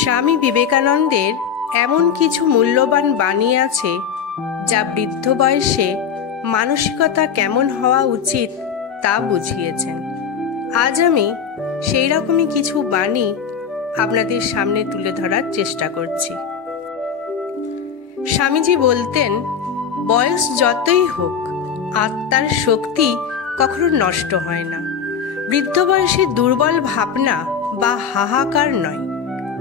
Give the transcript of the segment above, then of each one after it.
স্বামী বিবেকানন্দের এমন কিছু মূল্যবান বাণী আছে যা বৃদ্ধ বয়সে মানসিকতা কেমন হওয়া উচিত তা বুঝিয়েছেন। আজ আমি সেই রকমই কিছু বাণী আপনাদের সামনে তুলে ধরার চেষ্টা করছি। স্বামীজি বলতেন, বয়স যতই হোক আত্মার শক্তি কখনো নষ্ট হয় না। বৃদ্ধ বয়সে দুর্বল ভাবনা বা হাহাকার নয়,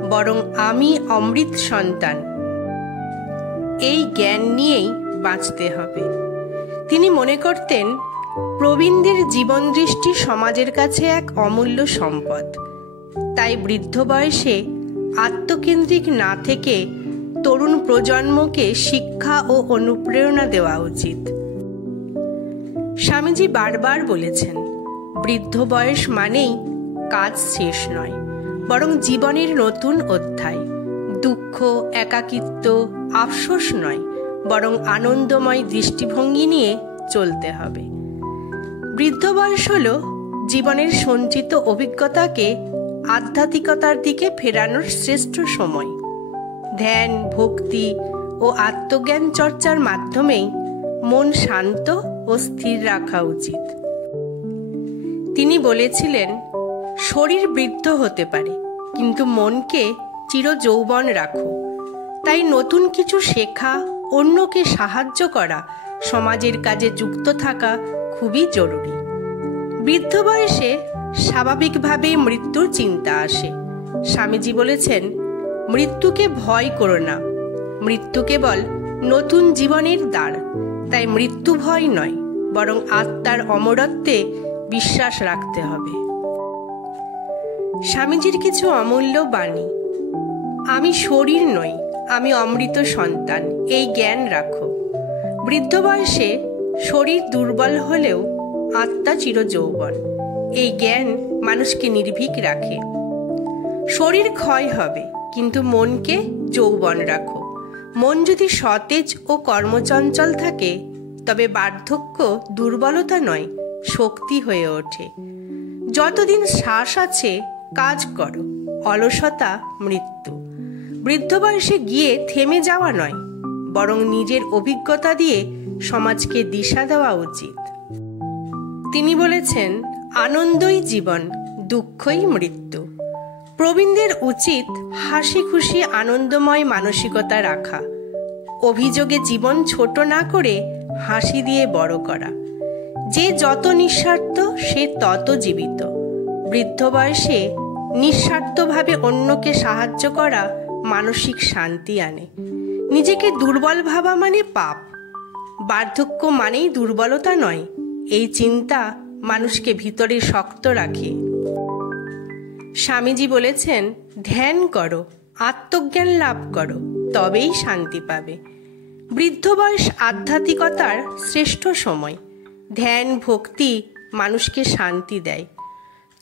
বরং আমি অমৃত সন্তান, এই জ্ঞান নিয়েই বাঁচতে হবে। তিনি মনে করতেন, প্রবীণদের জীবন দৃষ্টি সমাজের কাছে এক অমূল্য সম্পদ। তাই বৃদ্ধ বয়সে আত্মকেন্দ্রিক না থেকে তরুণ প্রজন্মকে শিক্ষা ও অনুপ্রেরণা দেওয়া উচিত। স্বামীজি বারবার বলেছেন, বৃদ্ধ বয়স মানেই কাজ শেষ নয়, বরং জীবনের নতুন অধ্যায়। দুঃখ, একাকিত্ব, আফসোস নয়, বরং আনন্দময় দৃষ্টিভঙ্গি নিয়ে চলতে হবে। বৃদ্ধ বয়স হল জীবনের সঞ্চিত অভিজ্ঞতাকে আধ্যাত্মিকতার দিকে ফেরানোর শ্রেষ্ঠ সময়। ধ্যান, ভক্তি ও আত্মজ্ঞান চর্চার মাধ্যমেই মন শান্ত ও স্থির রাখা উচিত। তিনি বলেছিলেন, শরীর বৃদ্ধ হতে পারে, কিন্তু মনকে চিরযৌবন রাখো। তাই নতুন কিছু শেখা, অন্যকে সাহায্য করা, সমাজের কাজে যুক্ত থাকা খুবই জরুরি। বৃদ্ধ বয়সে স্বাভাবিকভাবে মৃত্যুর চিন্তা আসে। স্বামীজি বলেছেন, মৃত্যুকে ভয় করো না, মৃত্যু কেবল নতুন জীবনের দ্বার। তাই মৃত্যু ভয় নয়, বরং আত্মার অমরত্বে বিশ্বাস রাখতে হবে। স্বামীজির কিছু অমূল্য বাণী। আমি শরীর নই, আমি অমৃত সন্তান, এই জ্ঞান রাখো। বৃদ্ধ বয়সে শরীর দুর্বল হলেও আত্মা চিরযৌবন, এই জ্ঞান মানুষকে নির্ভীক রাখে। শরীর ক্ষয় হবে, কিন্তু মনকে যৌবন রাখো। মন যদি সতেজ ও কর্মচঞ্চল থাকে, তবে বার্ধক্য দুর্বলতা নয়, শক্তি হয়ে ওঠে। যতদিন শ্বাস আছে কাজ করো, অলসতা মৃত্যু। বৃদ্ধ বয়সে গিয়ে থেমে যাওয়া নয়, বরং নিজের অভিজ্ঞতা দিয়ে সমাজকে দিশা দেওয়া উচিত। তিনি বলেছেন, আনন্দই জীবন, দুঃখই মৃত্যু। প্রবীণদের উচিত হাসি খুশি আনন্দময় মানসিকতা রাখা, অভিযোগে জীবন ছোট না করে হাসি দিয়ে বড় করা। যে যত নিঃস্বার্থ সে তত জীবিত। বৃদ্ধ বয়সে নিঃস্বার্থভাবে অন্যকে সাহায্য করা মানসিক শান্তি আনে। নিজেকে দুর্বল ভাবা মানে পাপ। বার্ধক্য মানেই দুর্বলতা নয়, এই চিন্তা মানুষকে ভিতরে শক্ত রাখে। স্বামীজি বলেছেন, ধ্যান করো, আত্মজ্ঞান লাভ করো, তবেই শান্তি পাবে। বৃদ্ধ বয়স আধ্যাত্মিকতার শ্রেষ্ঠ সময়। ধ্যান, ভক্তি মানুষকে শান্তি দেয়।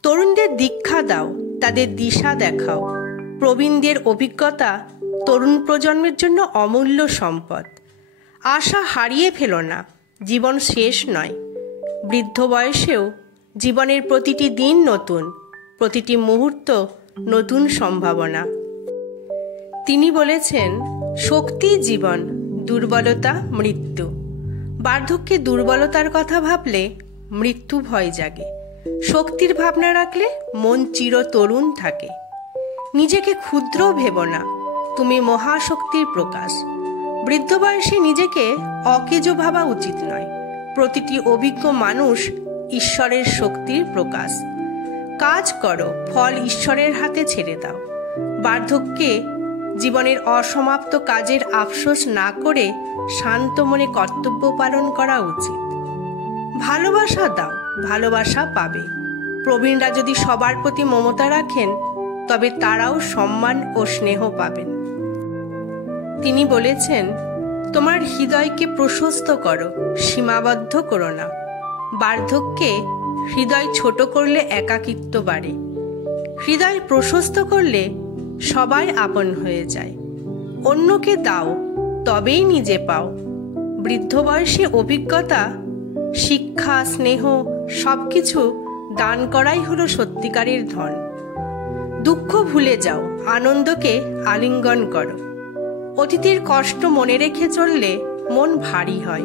তরুণদের দীক্ষা দাও, তাদের দিশা দেখাও। প্রবীণদের অভিজ্ঞতা তরুণ প্রজন্মের জন্য অমূল্য সম্পদ। আশা হারিয়ে ফেলো না, জীবন শেষ নয়। বৃদ্ধ বয়সেও জীবনের প্রতিটি দিন নতুন, প্রতিটি মুহূর্ত নতুন সম্ভাবনা। তিনি বলেছেন, শক্তি জীবন, দুর্বলতা মৃত্যু। বার্ধক্যে দুর্বলতার কথা ভাবলে মৃত্যু ভয় জাগে। শক্তির ভাবনা রাখলে মন চির তরুণ থাকে। নিজেকে ক্ষুদ্র ভেবো না, তুমি মহাশক্তির প্রকাশ। বৃদ্ধ বয়সে নিজেকে অকেজো ভাবা উচিত নয়। প্রতিটি অভিজ্ঞ মানুষ ঈশ্বরের শক্তির প্রকাশ। কাজ করো, ফল ঈশ্বরের হাতে ছেড়ে দাও। বার্ধক্যে জীবনের অসমাপ্ত কাজের আফসোস না করে শান্ত মনে কর্তব্য পালন করা উচিত। ভালোবাসা দাও, ভালোবাসা পাবে। প্রবীণরা যদি সবার প্রতি মমতা রাখেন, তবে তারাও সম্মান ও স্নেহ পাবেন। তিনি বলেছেন, তোমার হৃদয়কে প্রশস্ত করো, সীমাবদ্ধ করো না। বার্ধক্যে হৃদয় ছোট করলে একাকিত্ব বাড়ে। হৃদয় প্রশস্ত করলে সবাই আপন হয়ে যায়। অন্যকে দাও, তবেই নিজে পাও। বৃদ্ধ বয়সে অভিজ্ঞতা, শিক্ষা, স্নেহ সবকিছু দান করাই হলো সত্যিকারের ধন। দুঃখ ভুলে যাও, আনন্দকে আলিঙ্গন করো। অতীতের কষ্ট মনে রেখে চললে মন ভারী হয়।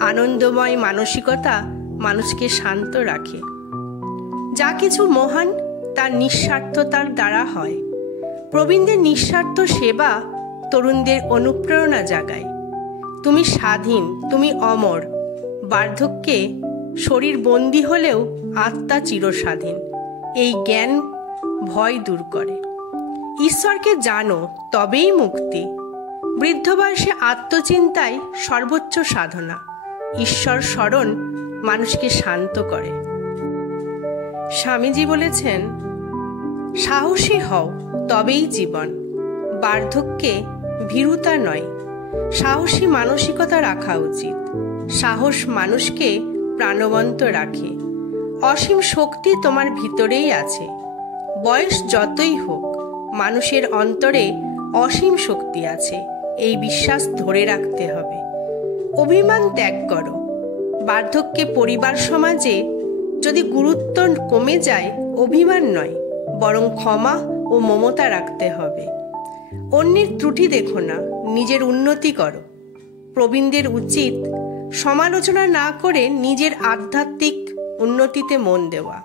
আনন্দময় মানসিকতা মানুষকে শান্ত রাখে। যা কিছু মহান তার নিঃস্বার্থতার দ্বারা হয়। প্রবীণদের নিঃস্বার্থ সেবা তরুণদের অনুপ্রেরণা জাগায়। তুমি স্বাধীন, তুমি অমর। বার্ধক্যে শরীর বন্দী হলেও আত্মা চিরস্বাধীন। এই জ্ঞান ভয় দূর করে। ঈশ্বরকে জানো, তবেই মুক্তি। বৃদ্ধ বয়সে আত্মচিন্তায় সর্বোচ্চ সাধনা। ঈশ্বর স্মরণ মানুষকে শান্ত করে। স্বামীজি বলেছেন, সাহসী হও, তবেই জীবন। বার্ধক্যে ভীরুতা নয়, সাহসী মানসিকতা রাখা উচিত। সাহস মানুষকে প্রাণবন্ত রাখে। অসীম শক্তি তোমার ভিতরেই আছে। বয়স যতই হোক, মানুষের অন্তরে অসীম শক্তি আছে। এই বিশ্বাস ধরে রাখতে হবে। অভিমান ত্যাগ করো। বার্ধক্যে পরিবার সমাজে যদি গুরুত্ব কমে যায়, অভিমান নয়, বরং ক্ষমা ও মমতা রাখতে হবে। অন্যের ত্রুটি দেখো না, নিজের উন্নতি করো। প্রবীণদের উচিত সমালোচনা না করে নিজের আধ্যাত্মিক উন্নতিতে মন দেওয়া।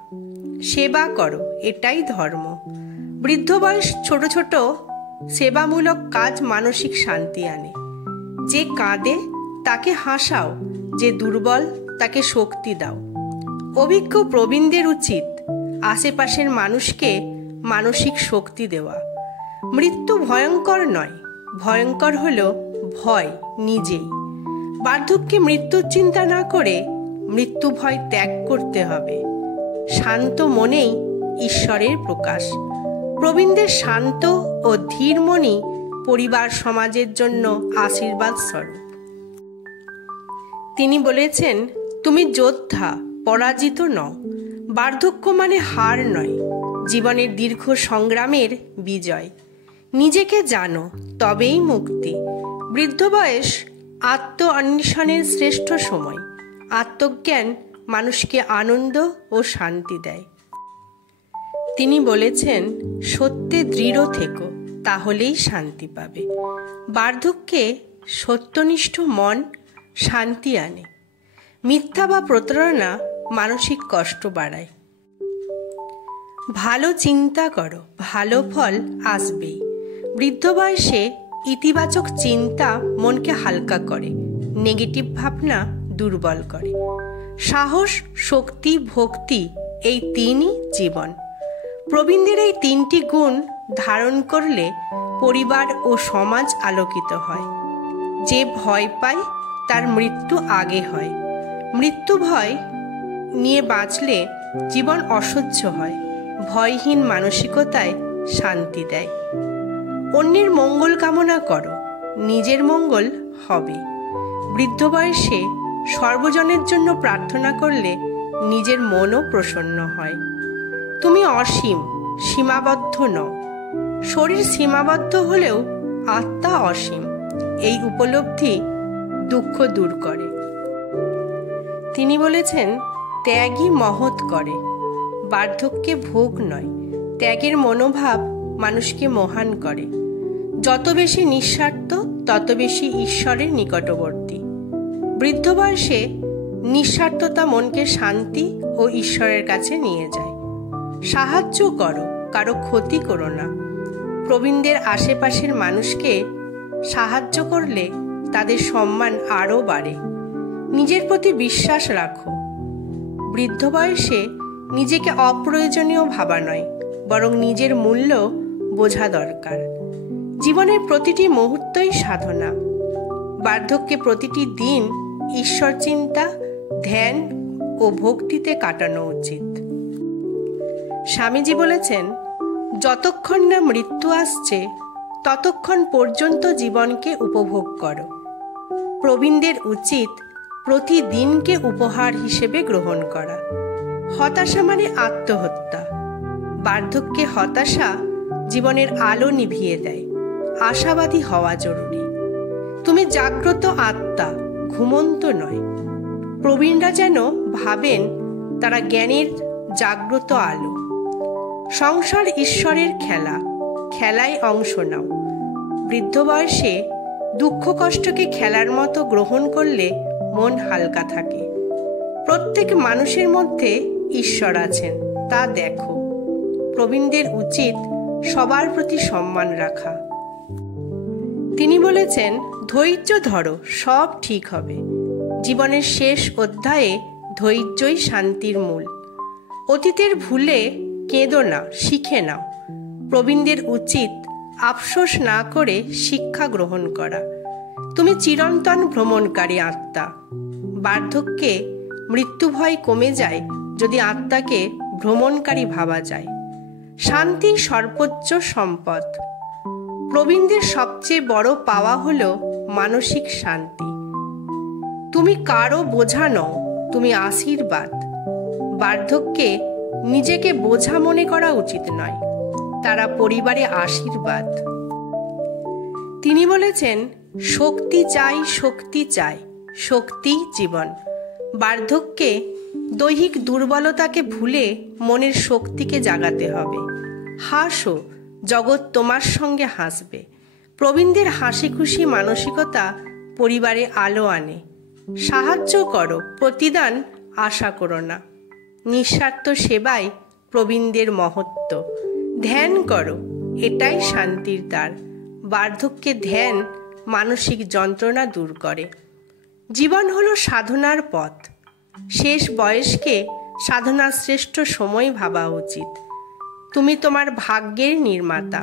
সেবা করো, এটাই ধর্ম। বৃদ্ধ বয়স ছোট ছোট সেবামূলক কাজ মানসিক শান্তি আনে। যে কাঁদে তাকে হাসাও, যে দুর্বল তাকে শক্তি দাও। অভিজ্ঞ প্রবীণদের উচিত আশেপাশের মানুষকে মানসিক শক্তি দেওয়া। মৃত্যু ভয়ঙ্কর নয়, ভয়ঙ্কর হলো ভয় নিজেই। বার্ধক্যে মৃত্যুর চিন্তা না করে মৃত্যু ভয় ত্যাগ করতে হবে। শান্ত মনেই ঈশ্বরের প্রকাশ। প্রবীণদের শান্ত ও ধীর মনই পরিবার সমাজের জন্য আশীর্বাদ স্বরূপ। তিনি বলেছেন, তুমি যোদ্ধা, পরাজিত নও। বার্ধক্য মানে হার নয়, জীবনের দীর্ঘ সংগ্রামের বিজয়। নিজেকে জানো, তবেই মুক্তি। বৃদ্ধ বয়স আত্ম অন্বেষণের শ্রেষ্ঠ সময়। আত্মজ্ঞান মানুষকে আনন্দ ও শান্তি দেয়। তিনি বলেছেন, সত্যে দৃঢ় থেকো, তাহলেই শান্তি পাবে। বার্ধক্যে সত্যনিষ্ঠ মন শান্তি আনে। মিথ্যা বা প্রতারণা মানসিক কষ্ট বাড়ায়। ভালো চিন্তা করো, ভালো ফল আসবেই। বৃদ্ধ বয়সে ইতিবাচক চিন্তা মনকে হালকা করে, নেগেটিভ ভাবনা দুর্বল করে। সাহস, শক্তি, ভক্তি, এই তিনই জীবন। প্রবীণদের এই তিনটি গুণ ধারণ করলে পরিবার ও সমাজ আলোকিত হয়। যে ভয় পায় তার মৃত্যু আগে হয়। মৃত্যু ভয় নিয়ে বাঁচলে জীবন অসহ্য হয়। ভয়হীন মানসিকতায় শান্তি দেয়। অন্যের মঙ্গল কামনা করো, নিজের মঙ্গল হবে। বৃদ্ধ বয়সে সর্বজনের জন্য প্রার্থনা করলে নিজের মনও প্রসন্ন হয়। তুমি অসীম, সীমাবদ্ধ নও। শরীর সীমাবদ্ধ হলেও আত্মা অসীম। এই উপলব্ধি দুঃখ দূর করে। তিনি বলেছেন, ত্যাগই মহৎ করে। বার্ধক্যে ভোগ নয়, ত্যাগের মনোভাব মানুষকে মহান করে। যত বেশি নিঃস্বার্থ, তত বেশি ঈশ্বরের নিকটবর্তী। বৃদ্ধ বয়সে নিঃস্বার্থতা মনকে শান্তি ও ঈশ্বরের কাছে নিয়ে যায়। সাহায্য করো, কারো ক্ষতি করো না। প্রবীণদের আশেপাশের মানুষকে সাহায্য করলে তাদের সম্মান আরও বাড়ে। নিজের প্রতি বিশ্বাস রাখো। বৃদ্ধ বয়সে নিজেকে অপ্রয়োজনীয় ভাবা নয়, বরং নিজের মূল্য বোঝা দরকার। জীবনের প্রতিটি মুহূর্তই সাধনা। বার্ধক্যে প্রতিটি দিন ঈশ্বর চিন্তা, ধ্যান ও ভক্তিতে কাটানো উচিত। স্বামীজি বলেছেন, যতক্ষণ না মৃত্যু আসছে ততক্ষণ পর্যন্ত জীবনকে উপভোগ করো। প্রবীণদের উচিত প্রতিদিনকে উপহার হিসেবে গ্রহণ করা। হতাশা মানে আত্মহত্যা। বার্ধক্যে হতাশা জীবনের আলো নিভিয়ে দেয়। আশাবাদী হওয়া জরুরি। তুমি জাগ্রত আত্মা, ঘুমন্ত নয়। প্রবীণরা যেন ভাবেন তারা জ্ঞানের জাগ্রত আলো। সংসার ঈশ্বরের খেলা, খেলায় অংশ নাও। বৃদ্ধ বয়সে দুঃখ কষ্টকে খেলার মতো গ্রহণ করলে মন হালকা থাকে। প্রত্যেক মানুষের মধ্যে ঈশ্বর আছেন, তা দেখো। প্রবীণদের উচিত সবার প্রতি সম্মান রাখা। তিনি বলেছেন, ধৈর্য ধরো, সব ঠিক হবে। জীবনের শেষ অধ্যায়ে ধৈর্যই শান্তির মূল। অতীতের ভুলে কেঁদো না, শিখে নাও। প্রবীণদের উচিত আফসোস না করে শিক্ষা গ্রহণ করা। তুমি চিরন্তন ভ্রমণকারী আত্মা। বার্ধক্যে মৃত্যু ভয় কমে যায় যদি আত্মাকে ভ্রমণকারী ভাবা যায়। শান্তি সর্বোচ্চ সম্পদ। প্রবীণদের সবচেয়ে বড় পাওয়া হলো মানসিক শান্তি। তুমি কারো বোঝা নও, তুমি আশীর্বাদ। বার্ধক্যে নিজেকে বোঝা মনে করা উচিত নয়, তারা পরিবারে আশীর্বাদ। তিনি বলেছেন, শক্তি চাই, শক্তি চাই, শক্তিই জীবন। বার্ধক্যে দৈহিক দুর্বলতাকে ভুলে মনের শক্তিকে জাগাতে হবে। হাসো, জগৎ তোমার সঙ্গে হাসবে। প্রবীণদের হাসি খুশি মানসিকতা পরিবারে আলো আনে। সাহায্য করো, প্রতিদান আশা করো না। নিঃস্বার্থ সেবায় প্রবীণদের মহত্ব। ধ্যান করো, এটাই শান্তির দ্বার। বার্ধক্যে ধ্যান মানসিক যন্ত্রণা দূর করে। জীবন হলো সাধনার পথ। শেষ বয়সকে সাধনার শ্রেষ্ঠ সময় ভাবা উচিত। তুমি তোমার ভাগ্যের নির্মাতা।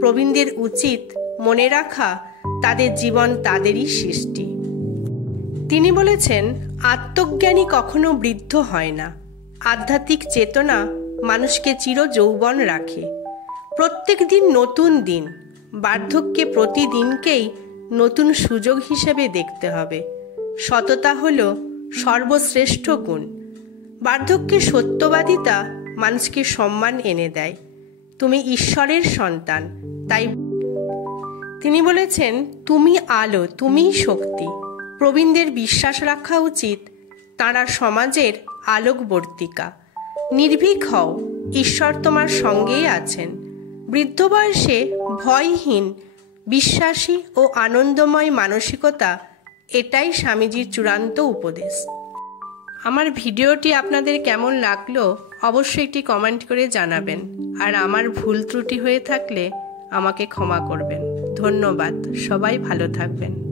প্রবীণদের উচিত মনে রাখা, তাদের জীবন তাদেরই সৃষ্টি। তিনি বলেছেন, আত্মজ্ঞানী কখনো বৃদ্ধ হয় না। আধ্যাত্মিক চেতনা মানুষকে চির যৌবন রাখে। প্রত্যেক দিন নতুন দিন। বার্ধক্যে প্রতিদিনকেই নতুন সুযোগ হিসেবে দেখতে হবে। সততা হলো সর্বশ্রেষ্ঠ গুণ। বার্ধক্যে সত্যবাদিতা মানুষকে সম্মান এনে দেয়। তুমি ঈশ্বরের সন্তান, তাই তিনি বলেছেন, তুমি আলো, তুমিই শক্তি। প্রবীণদের বিশ্বাস রাখা উচিত, তাঁরা সমাজের আলোকবর্তিকা। নির্ভীক হও, ঈশ্বর তোমার সঙ্গেই আছেন। বৃদ্ধ বয়সে ভয়হীন, বিশ্বাসী ও আনন্দময় মানসিকতা, এটাই স্বামীজির চূড়ান্ত উপদেশ। আমার ভিডিওটি আপনাদের কেমন লাগলো অবশ্যই একটি কমেন্ট করে জানাবেন। আর আমার ভুল ত্রুটি হয়ে থাকলে আমাকে ক্ষমা করবেন। ধন্যবাদ। সবাই ভালো থাকবেন।